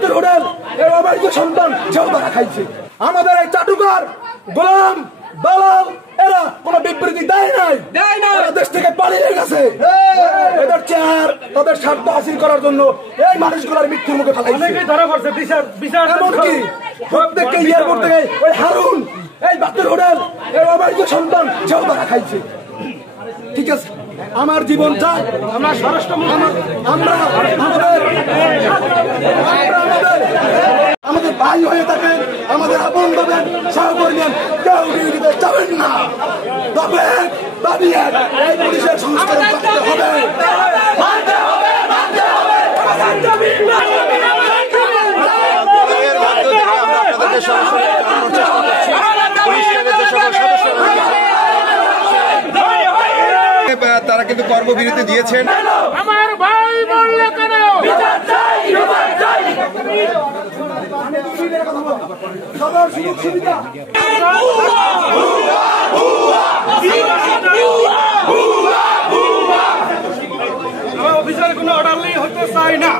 বাতের হোটেল এই অবৈধ সন্তান সেও তারা খাইছে। আমাদের এই চাটুকার গোলাম দালাল এরা কোন বিবৃতি দেয় নাই, দেশ থেকে পালিয়ে গেছে। এদের চেয়ার তাদের স্বার্থ হাসিল করার জন্য এই মানুষগুলোর মৃত্যুর মুখে ফেলাইছে। এমনকি প্রত্যেককে এয়ারপোর্ট থেকে ওই হারুন এই বাতের হোটেল এই অবৈধ সন্তান সেও তারা খাইছে। ঠিক আছে, আমার জীবন চাই আমরা স্বরাষ্ট্র আমরা আমাদের ভাই হয়ে থাকেন, আমাদের আপন ভাবেন, সহকর্মী কেউ বিরোধিতা যাবেন না। তবে দাবি এই পুলিশের সংস্কার করতে হবে। তারা কিন্তু কর্মবিরতি দিয়েছেন। আমার ভাই বললে কেন অফিসার কোনো অর্ডার হতে চাই না।